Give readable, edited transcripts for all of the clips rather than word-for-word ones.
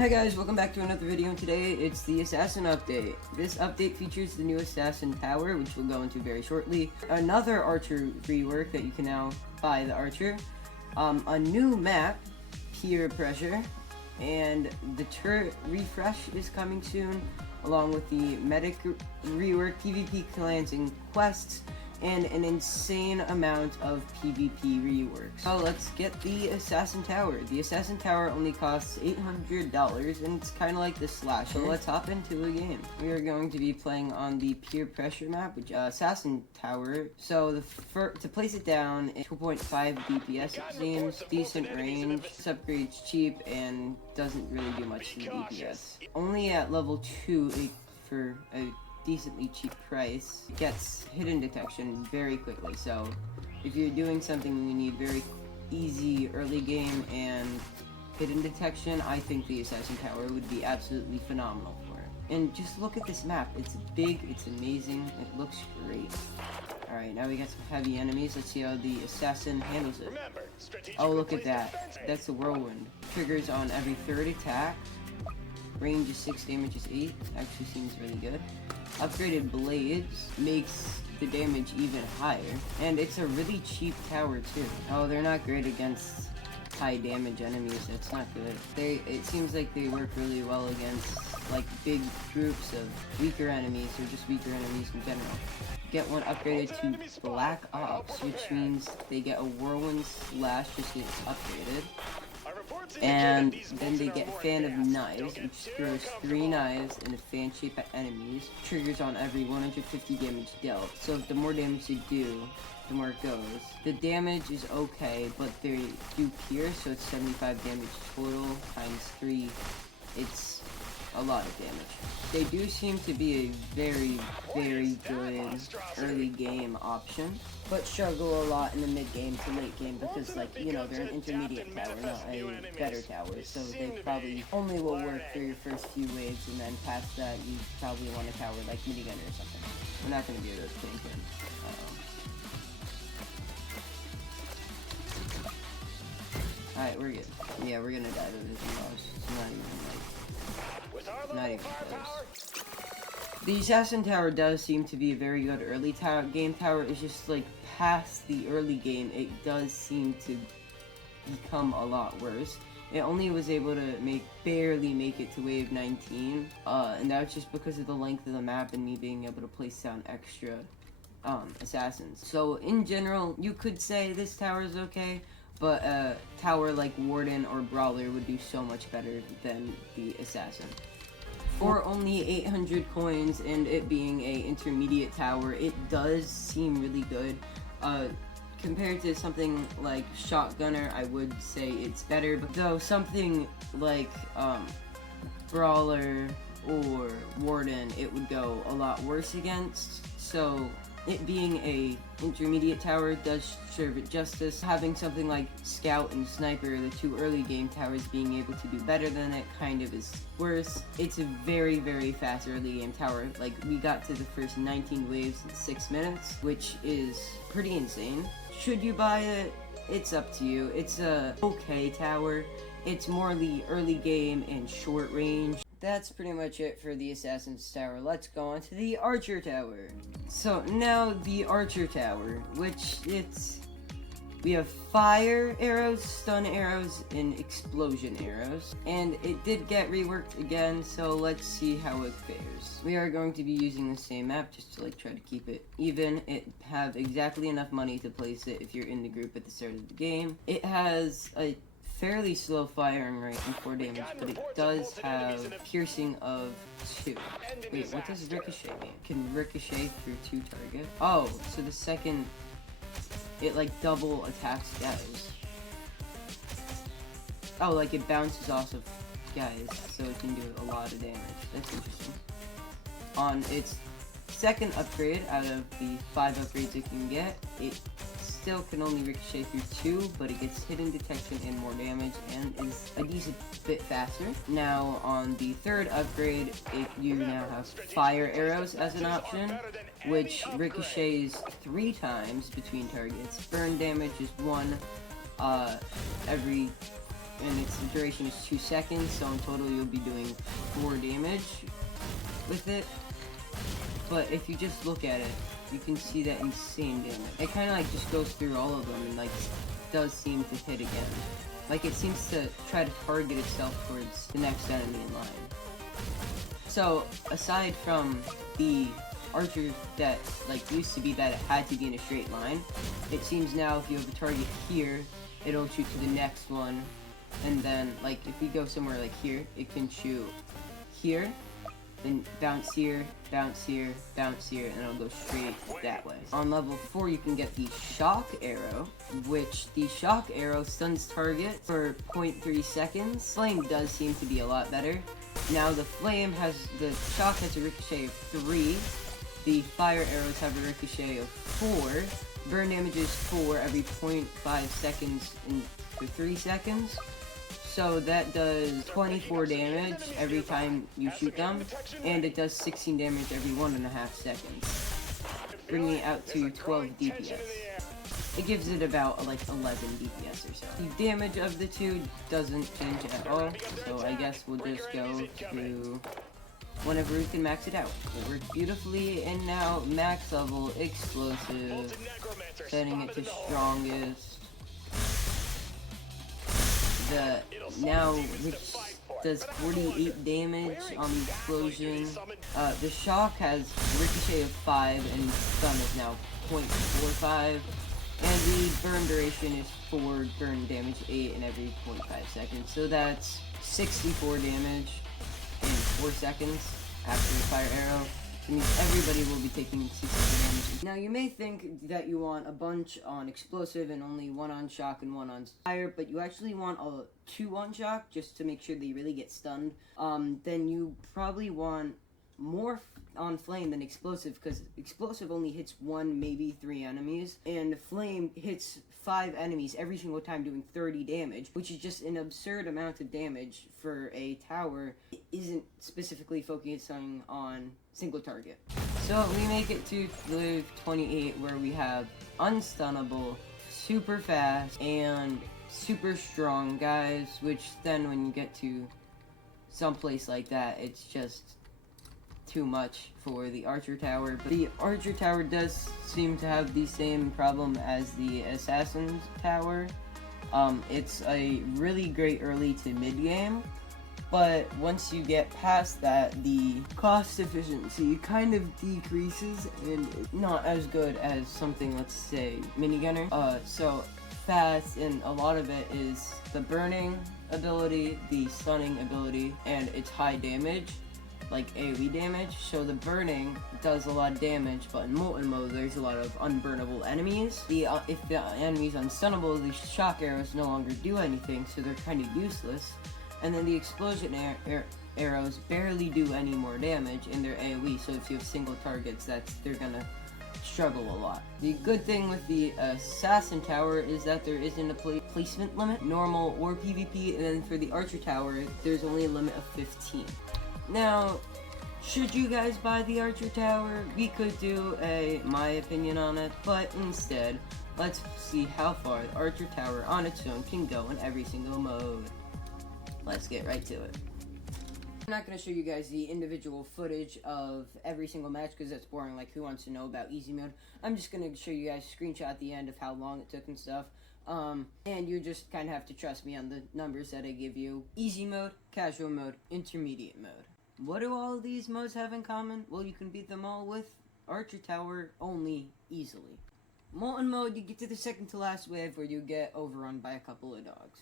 Hi guys, welcome back to another video, and today it's the Assassin update. This update features the new Assassin Tower, which we'll go into very shortly, another Archer rework that you can now buy the Archer, a new map, Peer Pressure, and the turret refresh is coming soon, along with the Medic rework, PvP clans and quests, and an insane amount of PvP reworks. So let's get the Assassin Tower. The Assassin Tower only costs $800, and it's kind of like the Slasher. So let's hop into a game. We are going to be playing on the Peer Pressure map, which Assassin Tower. So to place it down, it's 2.5 DPS it seems, decent range, this upgrade's cheap, and doesn't really do much to the DPS. Only at level 2 for a decently cheap price, gets hidden detection very quickly. So if you're doing something you need very easy early game and hidden detection, I think the Assassin Tower would be absolutely phenomenal for it. And just look at this map. It's big, it's amazing, it looks great. Alright, now we got some heavy enemies. Let's see how the Assassin handles it. Oh, look at that. That's the Whirlwind. Triggers on every third attack. Range is 6, damage is 8. Actually seems really good. Upgraded blades makes the damage even higher, and it's a really cheap tower too. Oh, they're not great against high damage enemies. That's not good. It seems like they work really well against like big groups of weaker enemies or just weaker enemies in general. Get one upgraded to Black Ops, which means they get a Whirlwind Slash, just gets upgraded. And then they get Fan of Knives, which throws 3 knives in a fan shape at enemies, triggers on every 150 damage dealt. So the more damage they do, the more it goes. The damage is okay, but they do pierce, so it's 75 damage total times 3. It's a lot of damage. They do seem to be a very, very good early game option, but struggle a lot in the mid game to late game because, like, you know, they're an intermediate tower, not a better tower, so they probably only will work for your first few waves, and then past that you probably want a tower like Minigun or something. We're not going to be able to tank him. Alright, we're good. Yeah, we're gonna die to this most. It's not even not even close. The Assassin Tower does seem to be a very good early game tower. It's just like past the early game, it does seem to become a lot worse. It only was able to barely make it to wave 19, and that was just because of the length of the map and me being able to place down extra assassins. So in general, you could say this tower is okay, but a tower like Warden or Brawler would do so much better than the Assassin. For only 800 coins and it being a intermediate tower, it does seem really good. Compared to something like Shotgunner, I would say it's better, but though something like Brawler or Warden, it would go a lot worse against. So it being a intermediate tower does serve it justice. Having something like Scout and Sniper, the 2 early game towers, being able to do better than it kind of is worse. It's a very, very fast early game tower. Like, we got to the first 19 waves in 6 minutes, which is pretty insane. Should you buy it? It's up to you. It's a okay tower. It's more the early game and short range. That's pretty much it for the Assassin's Tower. Let's go on to the Archer Tower. So now the Archer Tower, which we have fire arrows, stun arrows, and explosion arrows. And it did get reworked again, so let's see how it fares. We are going to be using the same map just to try to keep it even. It have exactly enough money to place it if you're in the group at the start of the game. It has a fairly slow firing rate and 4 damage, but it does have piercing of 2. Wait, what does ricochet mean? Can ricochet through 2 targets? Oh, so the second it like double attacks guys. Oh, like it bounces off of guys, so it can do a lot of damage. That's interesting. On its second upgrade out of the 5 upgrades it can get, it still can only ricochet through 2, but it gets hidden detection and more damage and is a decent bit faster. Now on the 3rd upgrade, you now have fire arrows as an option, which ricochets 3 times between targets. Burn damage is 1 every and its duration is 2 seconds, so in total you'll be doing 4 damage with it. But if you just look at it, you can see that insane damage. It kind of like just goes through all of them and like does seem to hit again. Like it seems to try to target itself towards the next enemy in line. So aside from the archer that like used to be that it had to be in a straight line, it seems now if you have a target here, it'll shoot to the next one, and then like if we go somewhere like here, it can shoot here, then bounce here, bounce here, bounce here, and it'll go straight that way. On level 4, you can get the shock arrow, which the shock arrow stuns target for 0.3 seconds. Flame does seem to be a lot better. Now the shock has a ricochet of 3, the fire arrows have a ricochet of 4, burn damage is 4 every 0.5 seconds for 3 seconds. So that does 24 damage every time you shoot them, and it does 16 damage every 1.5 seconds, bringing it out to 12 DPS. It gives it about like 11 DPS or so. The damage of the two doesn't change at all, so I guess we'll just go to whenever we can max it out. It works beautifully, and now max level explosive, setting it to strongest. Which does 48 damage on the explosion. The shock has ricochet of 5 and stun is now 0.45. And the burn duration is 4, burn damage 8 in every 0.5 seconds. So that's 64 damage in 4 seconds after the fire arrow. It means everybody will be taking 60 damage. Now you may think that you want a bunch on explosive and only 1 on shock and 1 on fire, but you actually want 2 on shock just to make sure that you really get stunned. Then you probably want more on flame than explosive, because explosive only hits 1, maybe 3 enemies, and flame hits 5 enemies every single time, doing 30 damage, which is just an absurd amount of damage for a tower. It isn't specifically focusing on single target. So we make it to wave 28, where we have unstunnable, super fast, and super strong guys, which then when you get to someplace like that, it's just too much for the archer tower. But the archer tower does seem to have the same problem as the assassin tower. It's a really great early to mid game, but once you get past that, the cost efficiency kind of decreases and it's not as good as something, let's say, minigunner. So fast, and a lot of it is the burning ability, the stunning ability, and its high damage, like AoE damage. So the burning does a lot of damage, but in molten mode there's a lot of unburnable enemies. If the enemy's unstunnable, the shock arrows no longer do anything, so they're kind of useless. And then the explosion arrows barely do any more damage in their AoE, so if you have single targets, they're gonna struggle a lot. The good thing with the assassin tower is that there isn't a placement limit, normal or PvP, and then for the archer tower, there's only a limit of 15. Now, should you guys buy the archer tower? We could do my opinion on it, but instead, let's see how far the archer tower on its own can go in every single mode. Let's get right to it. I'm not going to show you guys the individual footage of every single match because that's boring, like who wants to know about easy mode. I'm just going to show you guys a screenshot at the end of how long it took and stuff. And you just kind of have to trust me on the numbers that I give you. Easy mode, casual mode, intermediate mode. What do all of these modes have in common? Well, you can beat them all with Archer Tower only easily. Molten mode, you get to the second to last wave where you get overrun by a couple of dogs.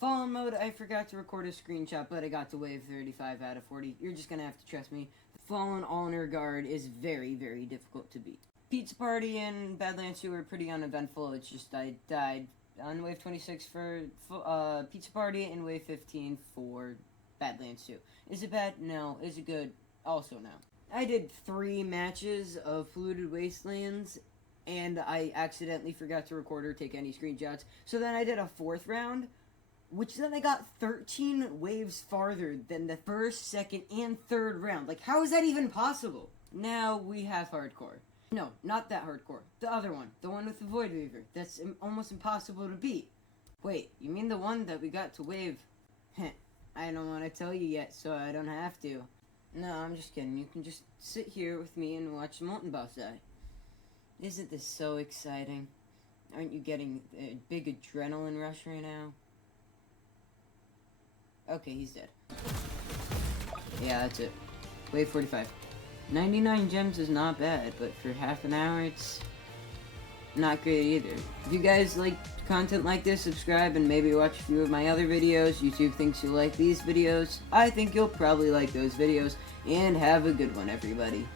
Fallen mode, I forgot to record a screenshot, but I got to wave 35 out of 40. You're just gonna have to trust me. Fallen Honor Guard is very, very difficult to beat. Pizza Party and Badlands 2 are pretty uneventful. It's just I died on wave 26 for Pizza Party and wave 15 for Badlands 2. Is it bad? No. Is it good? Also no. I did 3 matches of Polluted Wastelands, and I accidentally forgot to record or take any screenshots. So then I did a 4th round, which then I got 13 waves farther than the 1st, 2nd, and 3rd round. Like, how is that even possible? Now we have hardcore. No, not that hardcore. The other one. The one with the Void Weaver. That's almost impossible to beat. Wait, you mean the one that we got to wave? I don't want to tell you yet, so I don't have to. No, I'm just kidding. You can just sit here with me and watch the Molten Boss die. Isn't this so exciting? Aren't you getting a big adrenaline rush right now? Okay, he's dead. Yeah, that's it. Wave 45. 99 gems is not bad, but for half an hour, it's not great either. If you guys like content like this, subscribe and maybe watch a few of my other videos. YouTube thinks you'll like these videos. I think you'll probably like those videos. And have a good one, everybody.